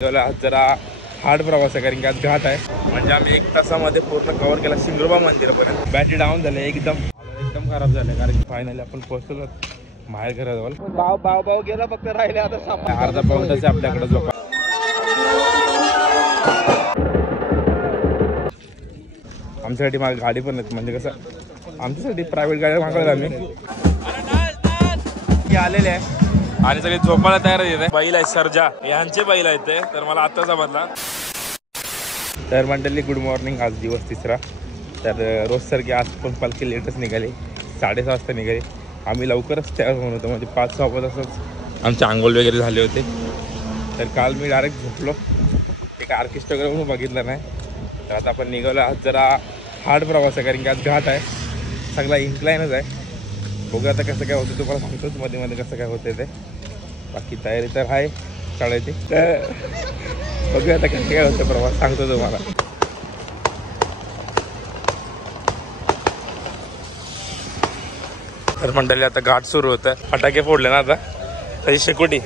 आज जरा हार्ड प्रवास आहे कारण की आज घाट आहे. म्हणजे आम्ही 1 तासामध्ये पूर्ण कव्हर केला सिंगरोबा मंदिरापर्यंत. बॅटरी डाऊन झाले, एकदम खराब झाले कारण की फायनली आपण पोहोचलो बाहेर घराजवळ. भाव गेला फक्त राहिले आता अर्धा पाऊण तास आपल्याकडे झोपा. आमच्यासाठी माझी गाडी पण नाही, म्हणजे कसं आमच्यासाठी प्रायव्हेट गाडी मागवली आम्ही आलेले आहे आणि सगळे झोपायला तयार येते. बैल आहे सर्जा, यांचे बैल आहेत ते. तर मला आता समजला. तर मंडळी गुड मॉर्निंग. आज दिवस 3रा. तर रोजसारखी आज पण पालखी लेटच निघाली, 6:30 वाजता निघाली. आम्ही लवकरच तयार होऊन होतो, म्हणजे 5-6 वाजताच आमचे आंघोळ वगैरे झाले होते. तर काल मी डायरेक्ट झोपलो, एक ऑर्केस्ट्रा वगैरे म्हणून बघितलं नाही. तर आता आपण निघालो. आज जरा हार्ड प्रवास आहे कारण की आज घाट आहे, सगळा इन्क्लाइनच आहे. बघू आता कसं काय होतं, तुम्हाला सांगतोच मध्ये मध्ये कसं काय होतं ते. बाकी तयारी तर आहे काढायची, तर बघूया आता कसं काय होतं प्रवास, सांगतो तुम्हाला. तर मंडळी आता घाट सुरू होतं, फटाके फोडले ना आता त्याची शेकोटी.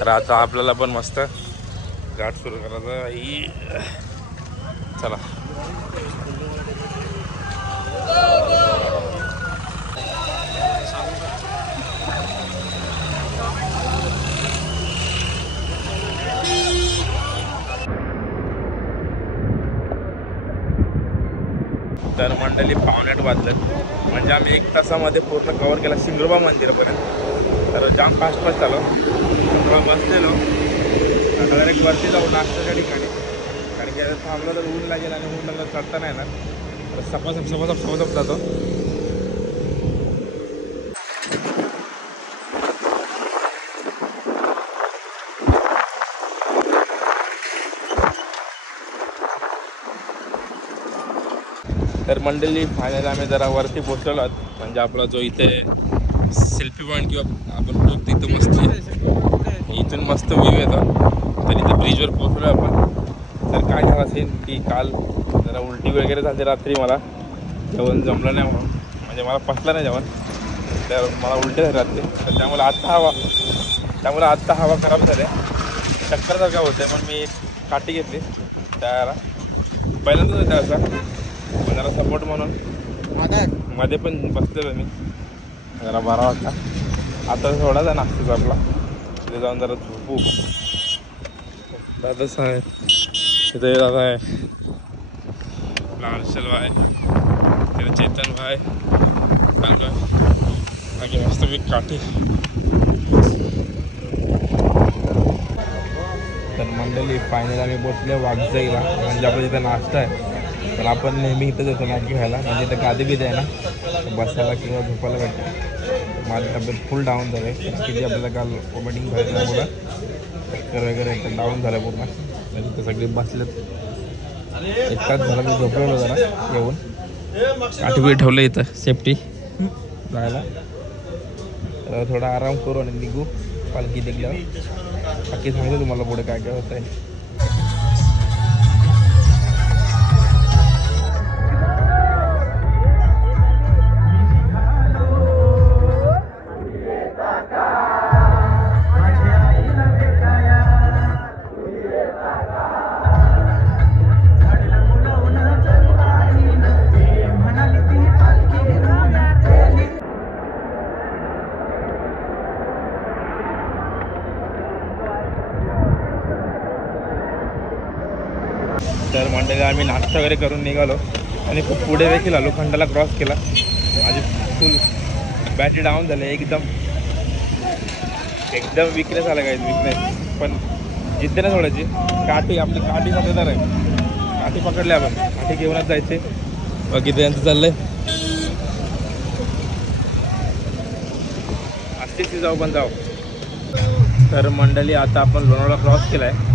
तर आता आपल्याला पण मस्त घाट सुरू करायचं ही. चला तर मंडळी 7:45 वाजलं. म्हणजे आम्ही 1 तासामध्ये पूर्ण कव्हर केला सिंगरोबा मंदिरापर्यंत. तर जाम फास्ट चालू, बसलेलो. आता एक वरती जाऊ नाश्त्याच्या ठिकाणी, कारण की थांबलं तर ऊन लागेल आणि ऊन लागलं चढता नाही ना. तर सपासप जातो. तर मंडळी फायनली आम्ही जरा वरती पोहोचलेलो आहोत. म्हणजे आपला जो इथे सेल्फी पॉईंट किंवा आपण बघतो तिथं मस्त इथून मस्त व्ह्यू येतो. तर इथे ब्रिजवर पोहोचलो आपण. तर काय झालं असेल की काल जरा उलटी वगैरे झाली रात्री, मला जेवण जमलं नाही म्हणून, म्हणजे मला पचलं नाही जेवण, तर मला उलटी झाली रात्री. तर त्यामुळे आत्ता हवा खराब झाल्या, चक्करसारखं होतं. पण मी काठी घेतली त्याला, पहिल्यांदाच होतं असं जरा सपोर्ट म्हणून. मध्ये पण बसलेलो मी जरा 12 वाजता. आता थोडासा नाश्ताच आपला, तिथे जाऊन जरा झोपू. दादा साहेब तिथे, दादा आहे, हर्षल भाई, तिथे चेतन भाई, बाकी मस्त मी काठी. तर मंडळी फायनल आम्ही बसले वाघजाईला. म्हणजे आपल्या तिथं नाश्ता आहे, पण आपण नेहमी इथंच येतो मॅगी खायला. म्हणजे इथं गादी बिदी आहे ना, बसायला किंवा झोपायला भेटतं. माझी तब्येत फुल डाऊन झालं आहे, किती आपल्याला काल वॉमिटिंग झाल्यामुळं चक्कर वगैरे एकदम डाऊन झालं पूर्ण. तिथं सगळे बसलेत. 1 तास झाला मी झोपलेलो जरा येऊन. काठी ठेवलं इथं सेफ्टी जायला. तर थोडा आराम करू आणि निघू पालखी निघल्यावर. बाकी सांगतो तुम्हाला पुढे काय काय होतं आहे. तर मंडळी आम्ही नाश्ता वगैरे करून निघालो आणि खूप पुढे देखील आलो. खंडाला क्रॉस केला. माझी फुल बॅटरी डाऊन झाली, एकदम विकनेस आला काय विकनेस. पण जिद्द नाही सोडायची. काठी आपली काठी साथीदार आहे, काठी पकडली आपण, काठी घेऊनच जायचे. बाकी त्यांचं चाललंय असते जाऊ पण जाऊ. तर मंडळी आता आपण लोणावळा क्रॉस केला आहे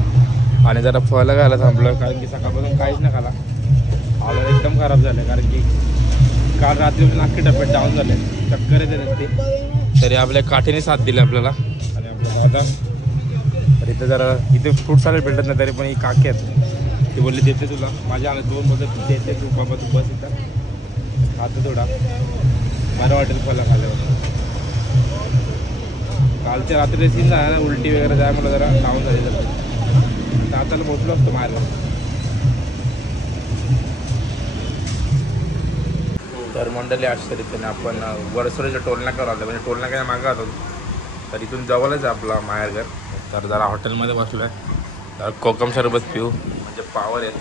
आणि जरा फळं खायला थांबलं, कारण की सकाळपासून काहीच नाही खाला. आलं एकदम खराब झालं, कारण की काल रात्री नाकी टप्प्यात डाऊन झाले, चक्कर येते नसते. तरी आपल्या काठीने साथ दिली आपल्याला. आणि आपलं दादा तर इथं जरा इथे फ्रूट सॅलड भेटत नाही, तरी पण ही काकी आहेत, ती बोलली देते तुला. माझ्या आलं 2 बघत देते तू बाबा, तू बस इथं खातं थोडा, बरं वाटेल फळं खाल्ल्यावर. कालच्या रात्री सीन झाला उलटी वगैरे जाय मला जरा डाऊन झाली. आता पोहोचलो असतो बाहेर. तर मंडळी अशा रीतीने आपण वरसोलीच्या टोलनाक्यावर आलो, म्हणजे टोलनाक्याच्या मागं आलो. तर इथून जवळच आपला माहेरघर. तर जरा हॉटेलमध्ये बसलो आहे, तर कोकम सरबत पिऊ म्हणजे पावर येत.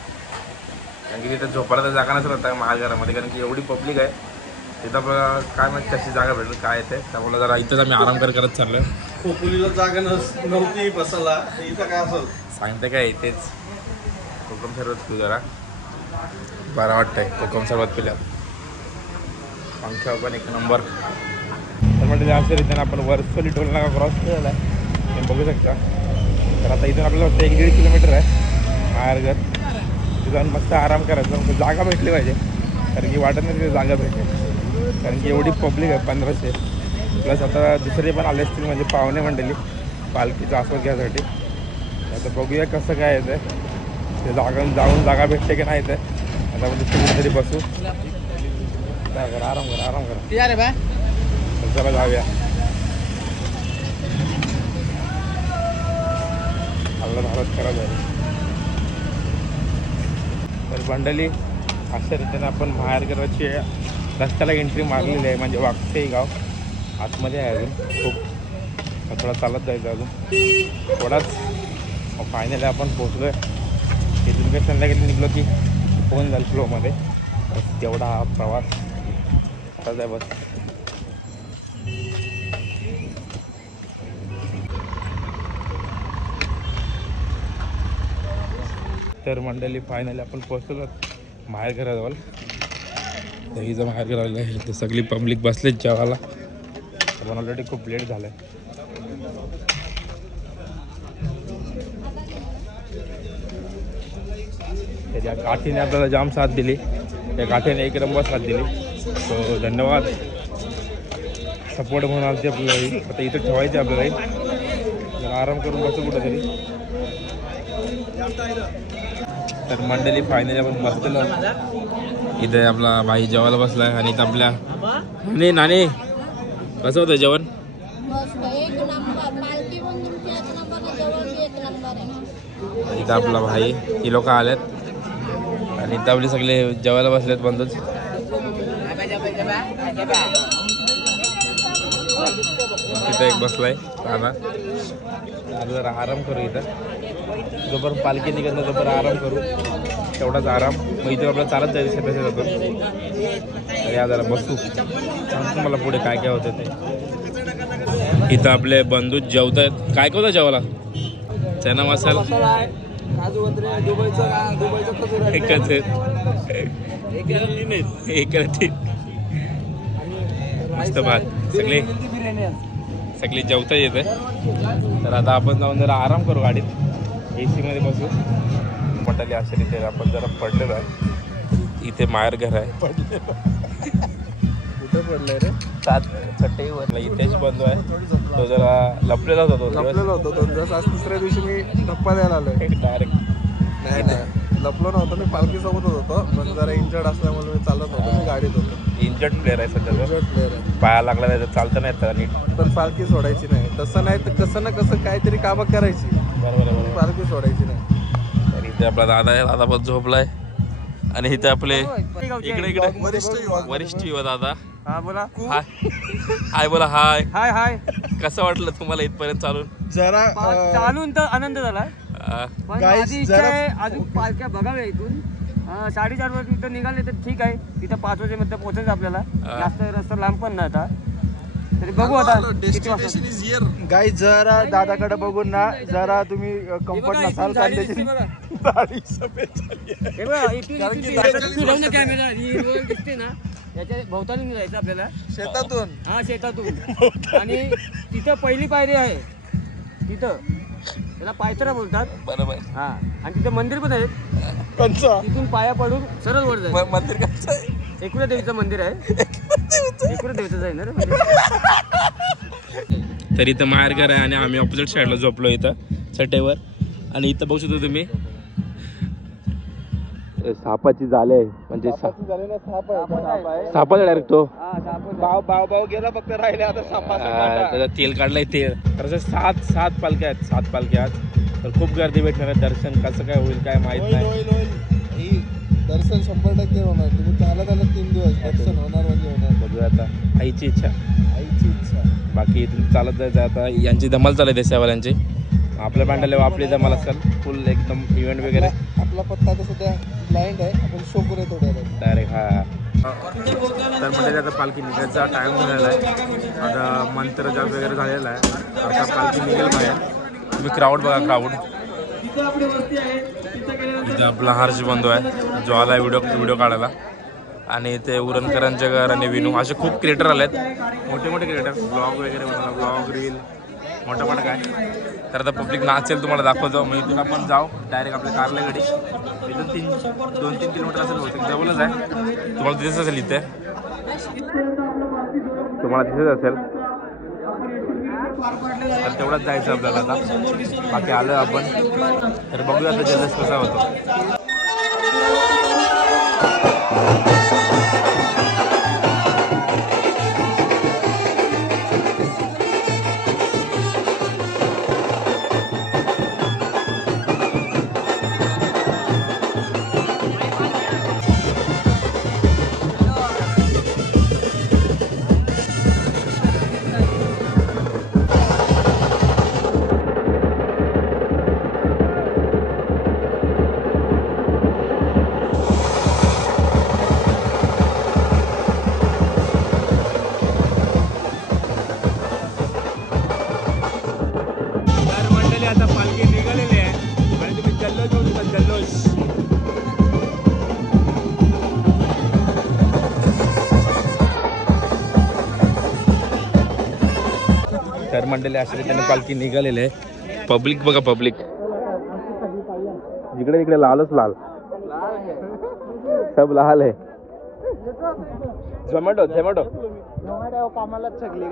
कारण की तिथं झोपायला तर जागा नसलं होता माहेरघरामध्ये, कारण की एवढी पब्लिक आहे तिथं. आपल्याला काय माहिती कशी जागा भेटेल काय येते, त्यामुळे जरा इथंच आम्ही आराम करत चाललो आहे. खोपोलीला जागा नव्हती बसायला, इथं काय असेल सांगते काय इथेच कोकम सरबत पिऊ, जरा बरं वाटतंय कोकम सरबत पिल्यात. पंखा पण एक नंबर. तर म्हणजे अशा रीतीने आपण वरसोली टोलनाका क्रॉस केलेला आहे, तुम्ही बघू शकता. तर आता इथून आपल्याला वाटतं 1-1.5 किलोमीटर आहे माहेरघर. तिथं जाऊन मस्त आराम करायचा. जागा भेटली पाहिजे, कारण की वाटत नाही तिथे जागा भेटेल, कारण की एवढी पब्लिक आहे 1500 प्लस. आता दुसरे पण आले असतील म्हणजे पाहुणे मंडळी पालखीचा आस्वाद घ्यायसाठी. आता बघूया कसं काय येतं ते, जाऊन जागा भेटते की नाही. येते आता आपण दुसरी कुठेतरी बसू. काय करा, आराम करा. चला जाऊया. हालत करा जाईल. तर मंडळी अशा रीतीने आपण माहेरघराची रस्त्याला एंट्री मारलेली आहे, म्हणजे वागते गाव आतमध्ये आहे अजून खूप. थोडा चालत जायचं अजून थोडाच. फायनली आपण पोचलो आहे. इथून काही संध्याकाळी निघलो की फोन झालं फ्लोमध्ये. बस तेवढा हा प्रवास आता आहे बस. तर मंडळी फायनली आपण पोहोचलो माहेरघराजवळ. तर हिचं माहेरघर आलेलं आहे. तर सगळी पब्लिक बसलेच जेवायला, पण ऑलरेडी खूप लेट झालं आहे. त्या काठीने आपल्याला जाम साथ दिली, त्या काठीने एक नंबर साथ दिली. सो धन्यवाद सपोर्ट म्हणून आलते आपल्याला. आता इथं ठेवायचे आपल्याला, जरा आराम करून बसू कुठंतरी. तर मंडळी फायनली आपण बसलेलो. इथे आपला भाई जेवायला बसला आहे, आणि इथं आपल्या नाणे कसं होतं जेवण. इथं आपला भाई ही लोक आलेत, आणि इथं आपले सगळे जेवायला बसलेत बंधूच. तिथं एक बसलाय दादा. जरा आराम करू इथं, जोपर्यंत पालखी निघत नाही तोपर्यंत आराम करू, तेवढाच आराम. मग इथे आपल्याला चालत जायचं शेताच्या जातो. तर या जरा बसू, सांगतो मला पुढे काय काय होतं ते. इथं आपले बंधू जेवत आहेत. काय होतं जेवायला? चना मसाला एकच मस्त भात. सगळे जेवता येते. तर आता आपण जाऊन जरा आराम करू गाडीत, AC मध्ये बसू. मंडळी अशा रीते आपण जरा पडलेलो आहे. इथे माहेरघर आहे. कुठं पडलंय रे? 7 चटईवर इथेच बंधू आहे. तो जरा लपलेला होता. होतो 2 दिवस. आज तिसऱ्या दिवशी मी धप्पा द्यायला आलोय डायरेक्ट. नाही लपलो नव्हतं, मी पालखी सोबतच होतो, पण जरा इंजर्ड असल्यामुळे मी चालत नव्हतो, मी गाडीत होतो. इंजर्ड प्लेअर आहे सध्या. इंजर्ड प्लेअर आहे. पाया लागला नाही तर चालतं नाही तर नीट. पण पालखी सोडायची नाही. तसं नाही तर कसं ना कसं काहीतरी कामं करायची. बरोबर. पालखी सोडायची नाही. तर इथे आपला दादा आहे. दादा पण झोपलाय. आणि इथे आपले इकडे वरिष्ठ युवा दादा. हा बोला. हाय बोला. हाय हाय. कसं वाटलं तुम्हाला इथपर्यंत चालून? जरा चालून तर आनंद झाला, पण माझी इच्छा आहे अजून पालख्या बघाव्या. इथून 4:30 वाजता इथं निघाले तर ठीक आहे, तिथं 5 वाजेमध्ये पोहोचायचं आपल्याला. जास्त रस्ता लांब पण नाही आता, तरी बघू आता किती वाजता. गाईज जरा दादाकडे बघून ना, जरा तुम्ही कम्फर्ट नसाल. कॅमेरा दिसते ना, याच्या भोवताली निघायचं आपल्याला शेतातून. हा शेतातून. आणि तिथं पहिली पायरी आहे, तिथं त्याला पायथरा बोलतात. बरोबर. हा, आणि तिथं मंदिर पण आहे. तिथून पाया पडून सरळ वर जायचं. मंदिर कसं आहे? एकविरा देवीचं मंदिर आहे. एकविरा देवीचं आहे ना रे. तर इथं माहेरघर आहे, आणि आम्ही ऑपोजिट साईडला झोपलो इथं चटेवर. आणि इथं बघू शकतो तुम्ही सापाची जाले, म्हणजे सापाचा डायरेक्ट तो भाव गेला फक्त राहिले आता. त्याचा तेल काढलाय तेल. तर 7 पालख्या आहेत. 7 पालख्या आहेत. तर खूप गर्दी भेटणार आहे. दर्शन कसं काय होईल काय माहित नाही. होईल ही दर्शन 100% होणार. तुम्ही चालत आला 3 दिवस दर्शन होणार म्हणजे होणार. बघूया आता, आईची इच्छा, आईची इच्छा. बाकी इथून चालत जायचं. आता यांची धमाल चालू आहे देसाईवाल्यांची. आपल्या बँडाला आपली धमाल असेल फुल एकदम इव्हेंट वगैरे. आपला पत्ता आता सध्या ब्लाइंड आहे. आपण शो करूया थोड्या वेळात. डायरेक्ट हा. तर म्हणजे आता पालखी निघायचा टाइम झालेला आहे. आता मंत्र जाप वगैरे झालेला आहे. आता पालखी निघेल बाहेर. तुम्ही क्राऊड बघा, क्राऊड. इथं आपला हर्ष बंधू आहे जो आला आहे व्हिडिओ काढायला. आणि ते उरणकरांचे घर आणि विनू असे खूप क्रिएटर आले आहेत. मोठे मोठे क्रिएटर ब्लॉग वगैरे बनवला, ब्लॉग रील मोठं मोठं काय. तर आता पब्लिक नाचेल तुम्हाला दाखवतो. मग इथून आपण जाऊ डायरेक्ट आपल्या कारला गडी. इथून 2-3 किलोमीटर असेल होते, जवळच आहे. तुम्हाला दिसत असेल इथे, तुम्हाला दिसत असेल. तर तेवढंच जायचं आपल्याला आता. बाकी आलं आपण तर बघूया आता जल्लोष कसा होतो. आता पालखी निघालेली आहे आणि तुम्ही जल्लोष बघू शकता, जल्लोष. तर मंडळी अशा रीतीने पालखी निघालेली आहे. पब्लिक बघा, पब्लिक जिकडे तिकडे लालच लाल, सब लाल आहे. झोमॅटो कामालाच सगळी.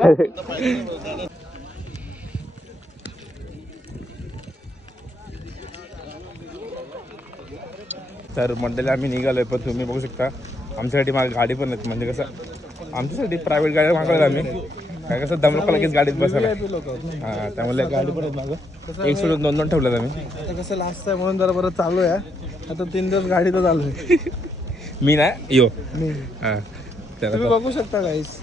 तर मंडळी आम्ही निघालोय. पण तुम्ही बघू शकता आमच्यासाठी मागे गाडी पण नाही. म्हणजे कसं आमच्यासाठी प्रायव्हेट गाडी मागवली आम्ही. काय कसं दमलोक लगेच गाडीत बसायला. हां, त्यामुळे गाडी पण मागं एक सोडून 2 ठेवल्यात आम्ही. आता कसं लास्ट आहे म्हणून जरा बरं चालू आहे. आता 3 दिवस गाडीतच चालू आहे. मी नाही मी हां. तुम्ही बघू शकता गाईस.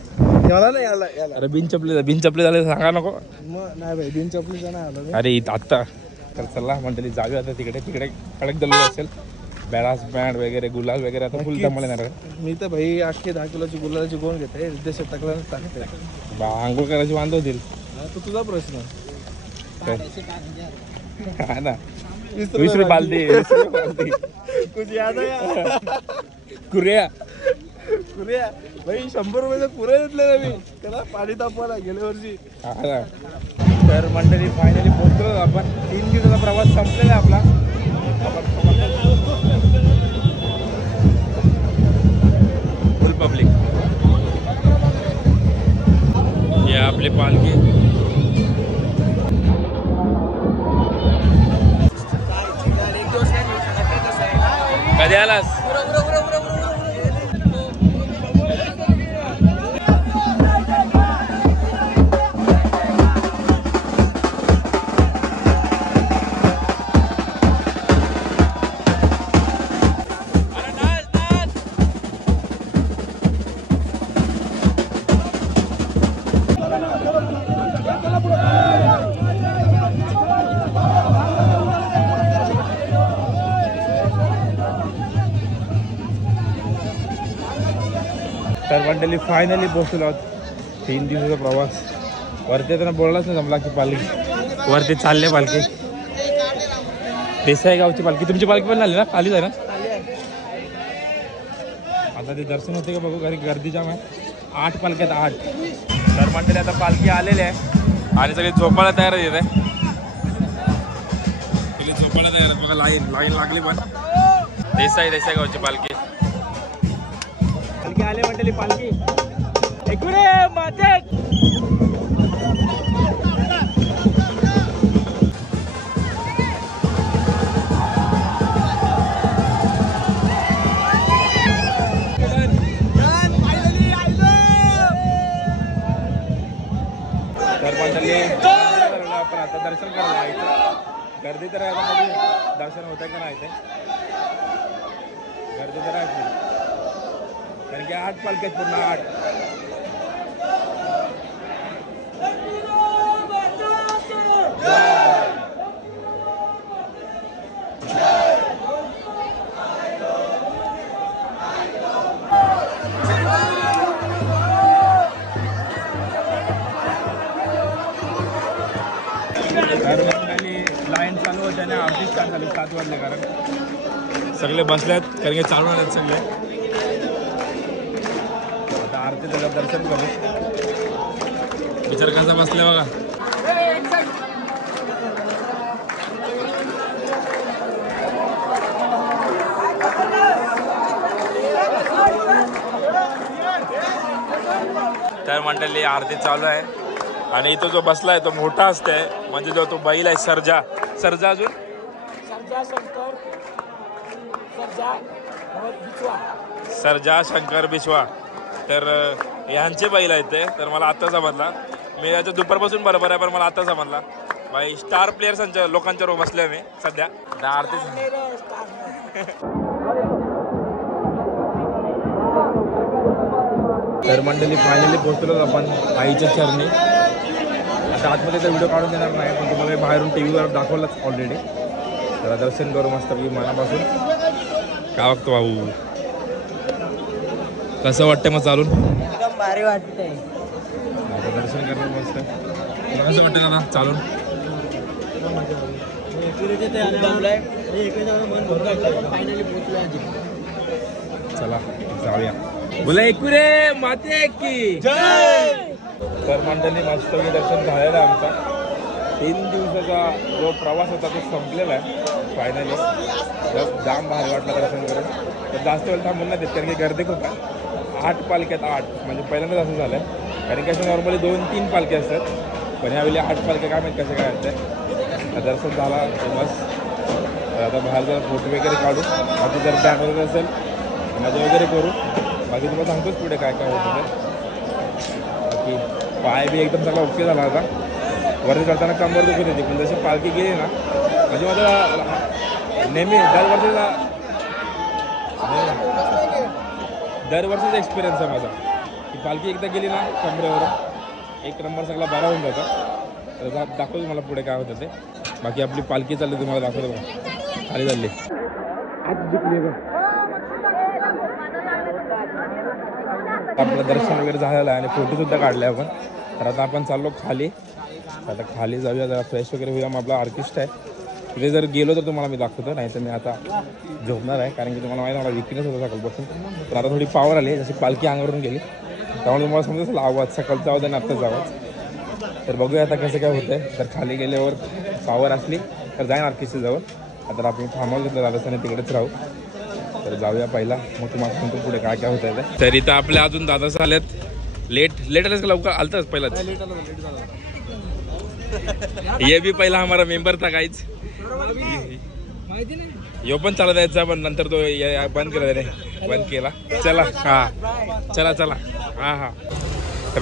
याला नाही याला अरे बिन चपले झाले सांगा नको. मग नाही भाई, बिन चपलीचा नाही आलो मी. अरे आत्ता तर चला मंडळी जाऊया आता तिकडे. कडक दल्लो असेल. बॅरास बँड वगैरे, गुलाल वगैरे आता फुल धमाल येणार. मी तर भाई 8 ते 10 किलोची गुलालाची गोण घेते. उद्देश टाकल्यानंच टाकते. आंघोळ करायची वांधो होतील. तो तुझा प्रश्न. हा ना, 20 रुपये बालदी. कुछ याद आहे कुर्या भाई 100 रुपयाचं पुरे घेतले ना मी त्याला पाणी तापवायला गेल्या वर्षी. हा ना. तर मंडळी फायनली पोहोचलो आपण. 3 दिवसाचा प्रवास संपलेला आहे आपला. फुल पब्लिक. हे आपली पालखी. कधी आलास? तर मंडळी फायनली पोहोचलो आहोत. 3 दिवसाचा प्रवास. वरती येताना बोललाच नाही जमला की पालखी वरती चालले. पालखी देसाई गावची पालखी. तुमची पालखी पण झाली ना? आलीच आहे ना? आता ते दर्शन होते का बघू. घरी गर्दी जाम आहे. 8 पालख्यात 8. तर मंडळी आता पालखी आलेली आहे आणि सगळी झोपायला तयार आहे. सगळी झोपायला तयार आहे. बघा लाईन लागली. पण देसाई गावची पालखी आले मंडळी. पालखी इकडे माझे. तर मंडळी आपण आता दर्शन करायला गर्दी तर आहे, आता दर्शन होतं का नाही ते गर्दी तर आहे कारण की 8 पालख्या आहेत पूर्ण 8. लाईन चालू होते आणि आरती स्टार्ट झाली 7 वाजले कारण सगळे बसल्यात कारण की चालू आहेत सगळे. आता आरती त्याला दर्शन करू. विचार कसा बसले बघा. तर मंडळी आरती चालू आहे आणि इथं जो बसलाय तो मोठा असते म्हणजे जो तो बैल आहे सर्जा अजून सर्जा शंकर बिश्वा तर ह्यांचे बैल आहेत ते. तर मला आता समजला मी याच्या दुपारपासून बरोबर आहे पण मला आता समजला भाई स्टार प्लेयर्सांच्या लोकांच्या रो बसले मी सध्या आरती. तर मंडळी फायनली पोहोचलो आपण आईच्या चरणी. आता आतमध्ये तर व्हिडिओ काढून देणार नाही पण तुम्हाला बाहेरून टी व्हीवर दाखवलंच ऑलरेडी. तर दर्शन करू मस्त की मनापासून. काय वागतो भाऊ कसं वाटतं मग चालून? एकदम भारी वाटतंय. आता दर्शन करणार मस्त. कसं वाटतं दादा चालून? चला जाऊया. बोला एकुरे माते की जय. तर मंडळी मस्त दर्शन झालेलं आहे आमचा. 3 दिवसाचा जो प्रवास होता तो संपलेला आहे फायनली. जाम भारी वाटलं दर्शन करून. तर जास्त वेळ थांबून नाही देत कारण की गर्दी खूप आहे. 8 पालख्यात 8 म्हणजे पहिल्यांदाच असं झालं आहे कारण की असं नॉर्मली 2-3 पालख्या असतात पण यावेळी 8 पालख्या काय माहीत कसे काय असते. दर्शन झाला फेमस. आता बाहेर जरा फोटो वगैरे काढू बाकी जर कॅमेरा असेल मजा वगैरे करू. बाकी तुम्हाला सांगतोच पुढे काय काय होतं ते. बाकी पाय बी एकदम सगळा ओके झाला आता. वरती चढताना कंबर दुखत होती पण जशी पालखी गेली ना म्हणजे माझा नेहमी दरवर्षीचा एक्सपिरियन्स आहे माझा की पालखी एकदा गेली ना कमरेवर एक नंबर सगळा बरा होऊन जातो. तर दाखवतो मला पुढे काय होतं ते. बाकी आपली पालखी चालली तुम्हाला दाखवतो बघा खाली चालली. आपलं दर्शन वगैरे झालेलं आहे आणि फोटोसुद्धा काढले आपण. तर आता आपण चाललो खाली. आता खाली जाऊया जरा फ्रेश वगैरे होऊया. मग आपला आर्टिस्ट आहे तिथे जर गेलो तर तुम्हाला मी दाखवतो नाही तर मी आता झोपणार आहे कारण की तुम्हाला माहिती मला विकनेस होता सकाळपासून. तर आता थोडी पावर आली जशी पालखी अंगावरून गेली त्यामुळे तुम्हाला समजा आवाज सकाळचा आवाज आणि आत्ताचा आवाज. तर बघूया आता कसं काय होतं आहे. तर खाली गेल्यावर पावर असली तर जाईन आर्टिस्टच्या जवळ. आता आपण थांबवलं घेतलं दादासाने तिकडेच राहू. तर जाऊया पहिला मग तुम्हाला सांगतो पुढे काय काय होतं आहे. तर इथं आपल्या अजून दादासा आल्यात. लेट आलेच का लवकर आलतच पहिला. ये भी पहिला हमारा मेंबर था गाइज. यो पण चालत यायचा पण नंतर तो बंद केला त्याने बंद केला. चला हा चला हा हे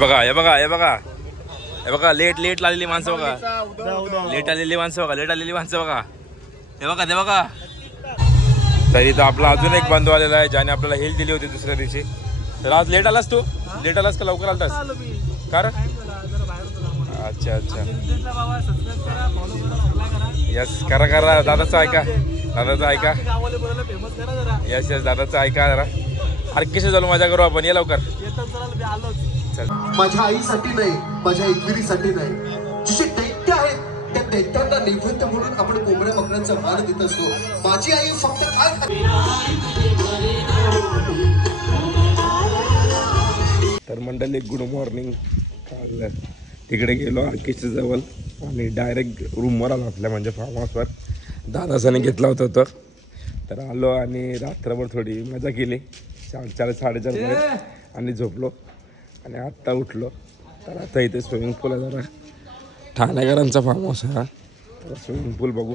बघा लेट आलेली माणसं बघा. लेट आलेली माणसं बघा. हे बघा. तर इथं आपला अजून एक बंधू आलेला आहे ज्याने आपल्याला हेल्प दिली होती दुसऱ्या दिवशी. तर आज लेट आलास तू? लेट आलास का लवकर आलतास? कारण अच्छा यस करा दादाचं ऐका यस दादाचं ऐका जरा. अरे कसे झालो मजा करू आपण. ये लवकर. माझ्या आईसाठी नाही माझ्या एकविरीसाठी नाही जिचे दैत्य आहेत त्या दैत्यांना नैवेद्य म्हणून आपण कोंबड्या बकऱ्यांचा मान देत असतो. माझी आई फक्त काय तर मंडळी गुड मॉर्निंग. तिकडे गेलो आर्किस्टच्या जवळ आणि डायरेक्ट रूमवर आलो आपल्या म्हणजे फार्म हाऊसवर. दादासाने घेतला होता तर आलो आणि रात्रभर थोडी मजा केली 4 साडेचार आणि झोपलो आणि आत्ता उठलो. तर आता इथे स्विमिंग पूल आहे जरा ठाणेकरांचा फार्म हाऊस आहे हा. तर स्विमिंग पूल बघू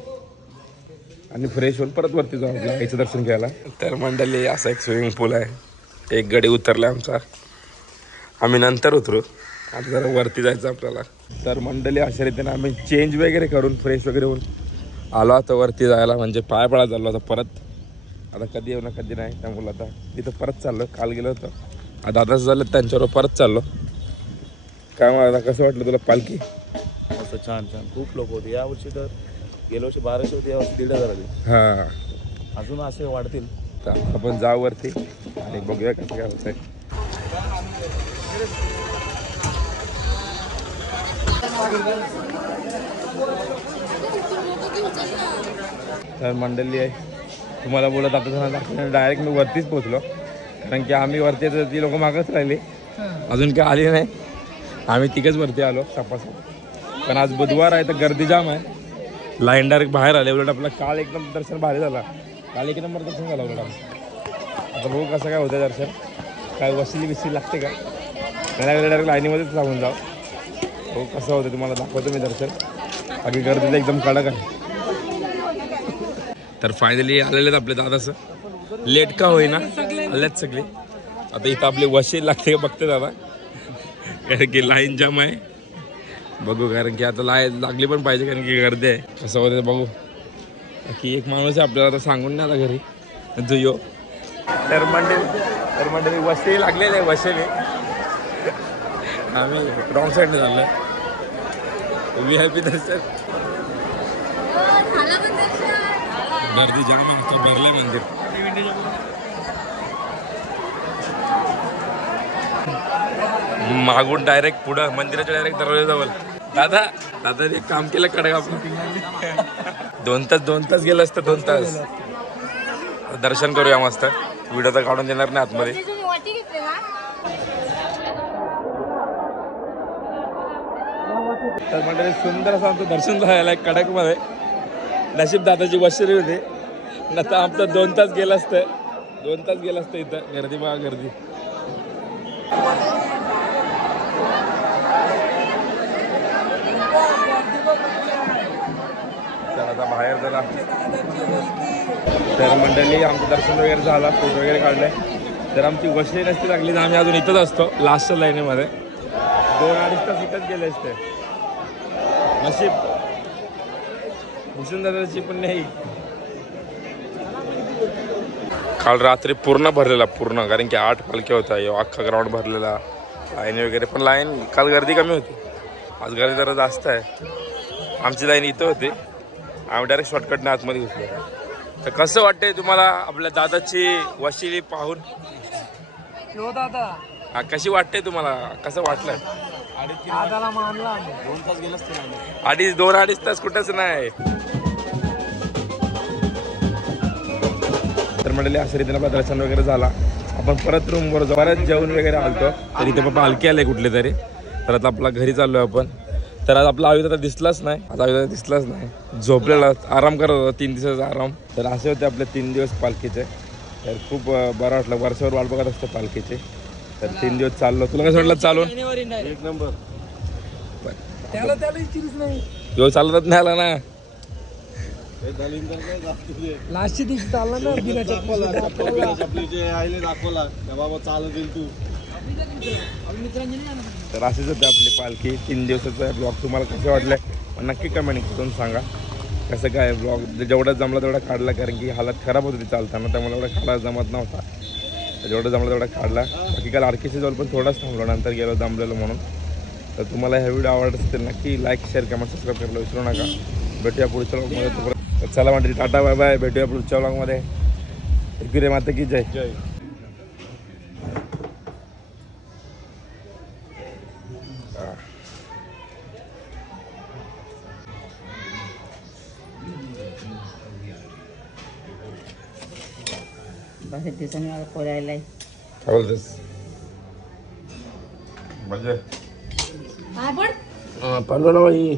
आणि फ्रेश होऊन परत वरती जाऊ आपल्या आईचं दर्शन घ्यायला. तर मंडळी असा एक स्विमिंग पूल आहे. एक गडी उतरला आमचा. आम्ही नंतर उतरू. आता जरा वरती जायचं आपल्याला. तर मंडळी अशा रीतीने आम्ही चेंज वगैरे करून फ्रेश वगैरे होऊन आलो आता वरती जायला, म्हणजे पाय पडा चाललो आता परत. आता कधी येऊ ना कधी नाही, त्यामुळे आता तिथं परत चाललो. काल गेलो होतो, आता दादाच झालं त्यांच्यावर परत चाललो. काय मग आता कसं वाटलं तुला पालखी? मस्त छान छान, खूप लोक होते यावर्षी. तर गेल्या वर्षी 1200 होते, यावर्षी 1500 आली. हां, अजून असे वाढतील. तर आपण जाऊ वरती आणि बघूया कसं काय होतंय. तर मंडळी आहे, तुम्हाला बोलत आता डायरेक्ट मी वरतीच पोचलो, कारण की आम्ही वरती येतो ती लोक मागच राहिली, अजून काय आली नाही. आम्ही तिघच वरती आलो सपासप. पण आज बुधवार आहे तर गर्दी जाम आहे, लाईन डायरेक्ट बाहेर आले. उलट आपलं काल एकदम दर्शन भारी झाला, काल एक नंबर दर्शन झालं उलट आमचं. आता बघू कसं काय होतं दर्शन, काय वसली बिसली लागते का, नाही डायरेक्ट लाईनीमध्येच लागून जाऊ. हो कसं होतं तुम्हाला दाखवतो मी दर्शन. बाकी गर्दीचं एकदम कडक आहे. तर फायनली आलेले आहेत आपले दादाचं, लेट का होईना आलेत सगळे. आता इथं आपली वशी लागते का बघते दादा, कारण की लाईन जाम आहे. बघू, कारण की आता लाईन लागली पण पाहिजे, कारण की गर्दी आहे. कसं होतं बघू. की एक माणूस आहे आपल्याला आता सांगून नाही आला घरी जो यो. तर मंडळी वशी लागलेली आहे. वशीने आम्ही रॉंग साईडने झालं, VIP दर्शन. गर्दी जाम आहे, भरलंय मंदिर. मागून डायरेक्ट पुढं मंदिराच्या डायरेक्ट दरवाजाजवळ. दादा एक काम केलं कडक आपलं. 2 तास गेलं असतं, 2 तास. दर्शन करूया मस्त. व्हिडिओ तर काढून देणार नाही आतमध्ये. तर म्हणजे सुंदर असं आमचं दर्शन झालेलं आहे कडक मध्ये. नशीब दादाची वशिरी होती, नंतर आमचं 2 तास गेलं असतं. 2 तास गेलं असतं. इथं गर्दी बघा, गर्दी. तर आता बाहेर जरा. तर मंडळी आमचं दर्शन वगैरे झाला, फोटो वगैरे काढले. तर आमची वशिरी नसती लागली तर आम्ही अजून इथंच असतो, लास्टच्या लाईनीमध्ये. 2-2.5 तास इथंच गेले असते. नशीब भूषण दादाची पण नाही. काल रात्री पूर्ण भरलेला, पूर्ण, कारण की 8 पालख्या होता. अख्खा ग्राउंड भरलेला, लाईन वगैरे. पण लाईन काल गर्दी कमी होती, आज गर्दी जरा जास्त आहे. आमची लाईन इथं होती, आम्ही डायरेक्ट शॉर्टकटने आतमध्ये घुसलो. तर कसं वाटतंय तुम्हाला आपल्या दादाची वशिली पाहून? हा, कशी वाटते तुम्हाला, कसं वाटलं? 2 तास गेलं असतं. 2-2.5 तास कुठंच नाही. तर मंडळी अशा रीतीने आपलं दर्शन वगैरे झाला. आपण परत रूमवर जाऊ. परत जेवण वगैरे आलतो, तर इथे पप्पा पालखी आले कुठले तरी. तर आता आपला घरी चाललोय आपण. तर आज आपला आयुध आता दिसलाच नाही. झोपलेला, आराम करत होता, 3 दिवसाचा आराम. तर असे होते आपले 3 दिवस पालखीचे. तर खूप बरं वाटलं. वर्षावर वाट बघत असतं पालखीचे. तर 3 दिवस चाललो. तुला कसं वाटलं चालून? एक नंबर. यो चालतच नाही आला ना. लास्टची दिवशी चालला ना बिना चप्पलीचे आईले दाखवला बाबा चालत येईल तू. तर असेच होते आपली पालखी. 3 दिवसाचा ब्लॉग तुम्हाला कसं वाटलं नक्की कमेंट करून सांगा. कसं काय ब्लॉग जेवढा जमला तेवढा काढला, कारण की हालत खराब होती चालताना, त्यामुळे एवढा काढायला जमत नव्हता. जेवढं जमलं तेवढा काढला. बाकी काल आरकेच्या जवळ पण थोडाच थांबलो, नंतर गेलो जमलेलो म्हणून. तर तुम्हाला ह्या व्हिडिओ आवडत असेल नक्की लाईक, शेअर, कमेंट, सबस्क्राईब करायला विसरू नका. भेटूया पुढच्या व्लॉगमध्ये. चला मंडळी, टाटा बाय बाय. भेटूया पुढच्या व्लॉगमध्ये. एकविरे माता की जय. जय. बरेच दिवसांनी मला फोन आलाय. काय बोलतेस? म्हणजे आपण पाहिलं ना बाई.